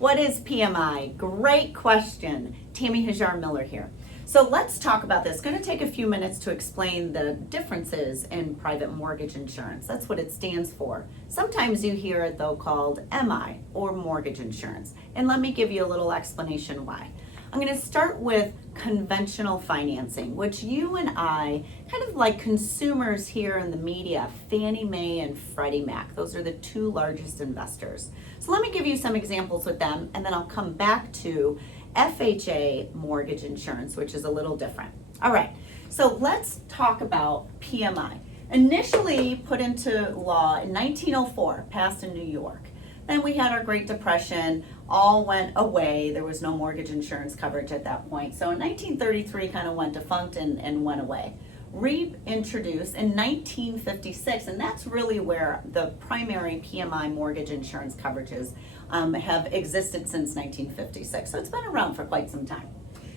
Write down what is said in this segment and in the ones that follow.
What is PMI? Great question. Tammy Hajar Miller here. So let's talk about this. It's going to take a few minutes to explain the differences in private mortgage insurance. That's what it stands for. Sometimes you hear it though called MI or mortgage insurance. And let me give you a little explanation why. I'm going to start with conventional financing, which you and I, kind of like consumers here in the media, Fannie Mae and Freddie Mac. Those are the two largest investors. So let me give you some examples with them, and then I'll come back to FHA mortgage insurance, which is a little different. All right, so let's talk about PMI. Initially put into law in 1904, passed in New York. Then we had our Great Depression, all went away. There was no mortgage insurance coverage at that point. So in 1933 kind of went defunct and went away. Reintroduced in 1956, and that's really where the primary PMI mortgage insurance coverages have existed since 1956. So it's been around for quite some time.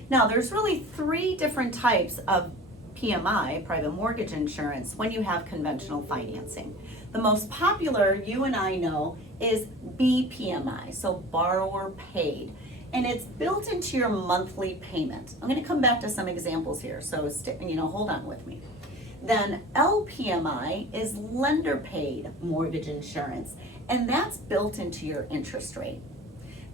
Now there's really three different types of PMI, private mortgage insurance, when you have conventional financing. The most popular, you and I know, is BPMI, so borrower paid. And it's built into your monthly payment. I'm going to come back to some examples here, so hold on with me. Then LPMI is lender paid mortgage insurance, and that's built into your interest rate.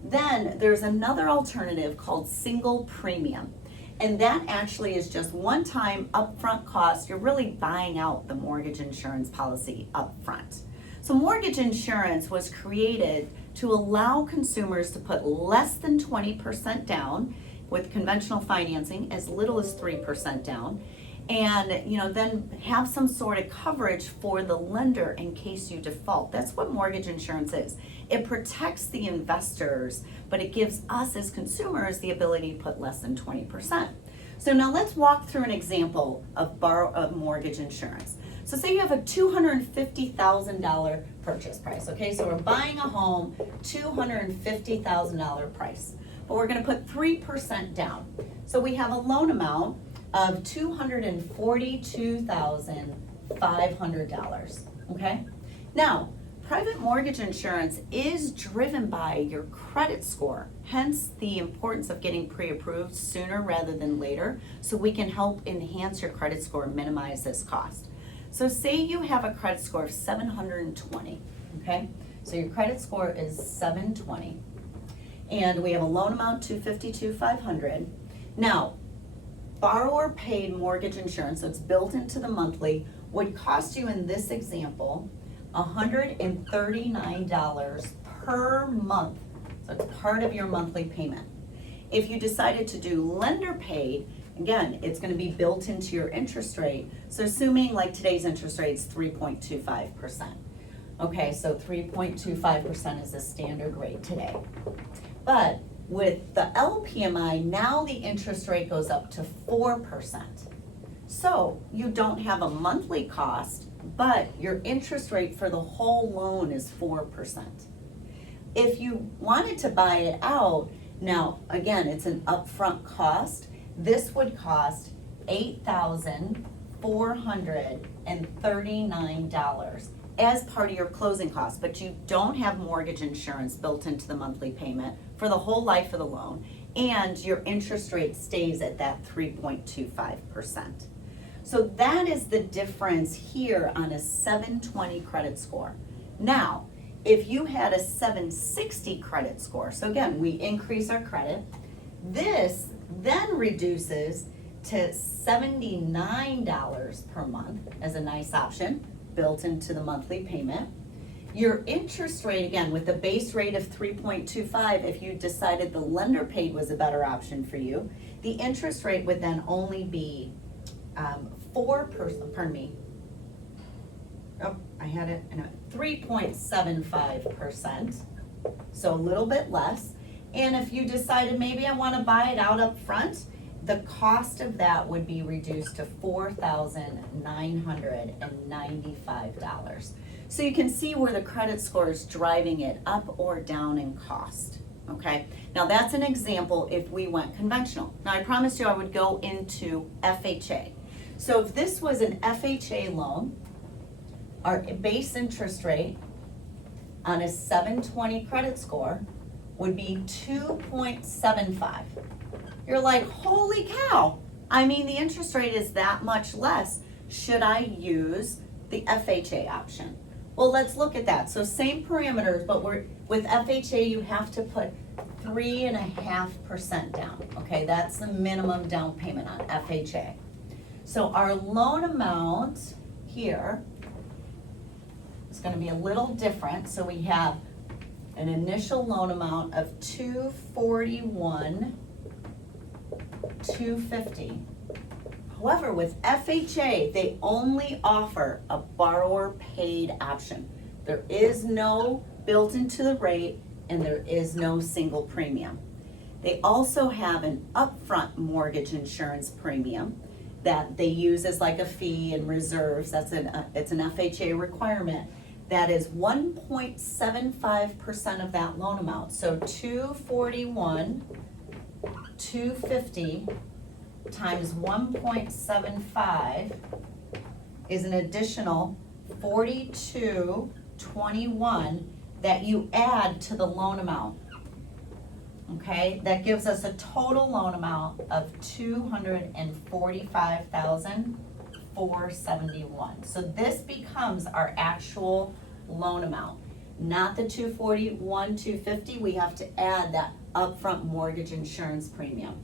Then there's another alternative called single premium. And that actually is just one-time upfront cost. You're really buying out the mortgage insurance policy upfront. So mortgage insurance was created to allow consumers to put less than 20% down with conventional financing, as little as 3% down, and then have some sort of coverage for the lender in case you default. That's what mortgage insurance is. It protects the investors, but it gives us as consumers the ability to put less than 20%. So now let's walk through an example of mortgage insurance. So say you have a $250,000 purchase price, okay? So we're buying a home, $250,000 price, but we're gonna put 3% down. So we have a loan amount of $242,500, okay? Now, private mortgage insurance is driven by your credit score, hence the importance of getting pre-approved sooner rather than later, so we can help enhance your credit score and minimize this cost. So say you have a credit score of 720, okay? So your credit score is 720, and we have a loan amount $252,500. Now, borrower paid mortgage insurance, so it's built into the monthly, would cost you in this example $139 per month. So it's part of your monthly payment. If you decided to do lender paid, again, it's going to be built into your interest rate. So assuming like today's interest rate is 3.25%. Okay, so 3.25% is the standard rate today. But with the LPMI, now the interest rate goes up to 4%. So you don't have a monthly cost, but your interest rate for the whole loan is 4%. If you wanted to buy it out, now again, it's an upfront cost. This would cost $8,439 as part of your closing costs, but you don't have mortgage insurance built into the monthly payment for the whole life of the loan, and your interest rate stays at that 3.25%. So that is the difference here on a 720 credit score. Now, if you had a 760 credit score, so again, we increase our credit, this then reduces to $79 per month as a nice option built into the monthly payment. Your interest rate, again, with the base rate of 3.25, if you decided the lender paid was a better option for you, the interest rate would then only be 3.75%, so a little bit less. And if you decided maybe I want to buy it out up front, the cost of that would be reduced to $4,995. So you can see where the credit score is driving it up or down in cost. Okay, now that's an example if we went conventional. Now I promised you I would go into FHA. So if this was an FHA loan, our base interest rate on a 720 credit score would be 2.75. You're like, holy cow, I mean, the interest rate is that much less. Should I use the FHA option? Well, let's look at that. So same parameters, but with FHA, you have to put 3.5% down. Okay, that's the minimum down payment on FHA. So our loan amount here is going to be a little different. So we have an initial loan amount of $241,250. However, with FHA, they only offer a borrower paid option. There is no built into the rate and there is no single premium. They also have an upfront mortgage insurance premium that they use as like a fee and reserves. It's an FHA requirement. That is 1.75% of that loan amount. So $241,250 times 1.75 is an additional $42.21 that you add to the loan amount. Okay, that gives us a total loan amount of $245,471. So this becomes our actual loan amount, not the $241,250. We have to add that upfront mortgage insurance premium.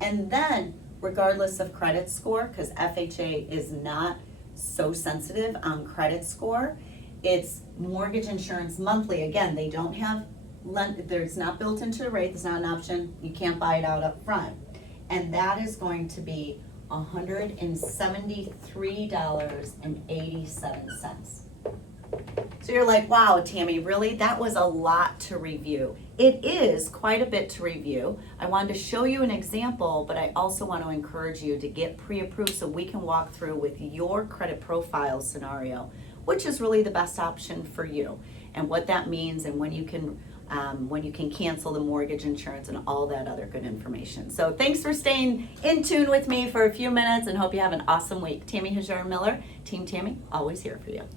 And then, regardless of credit score, because FHA is not so sensitive on credit score, it's mortgage insurance monthly. Again, they don't have, it's not built into the rate, it's not an option, you can't buy it out up front. And that is going to be $173.87. So you're like, wow, Tammy, really? That was a lot to review. It is quite a bit to review. I wanted to show you an example, but I also want to encourage you to get pre-approved so we can walk through with your credit profile scenario, which is really the best option for you, and what that means, and when you can cancel the mortgage insurance and all that other good information. So thanks for staying in tune with me for a few minutes, and hope you have an awesome week. Tammy Hajar Miller, Team Tammy, always here for you.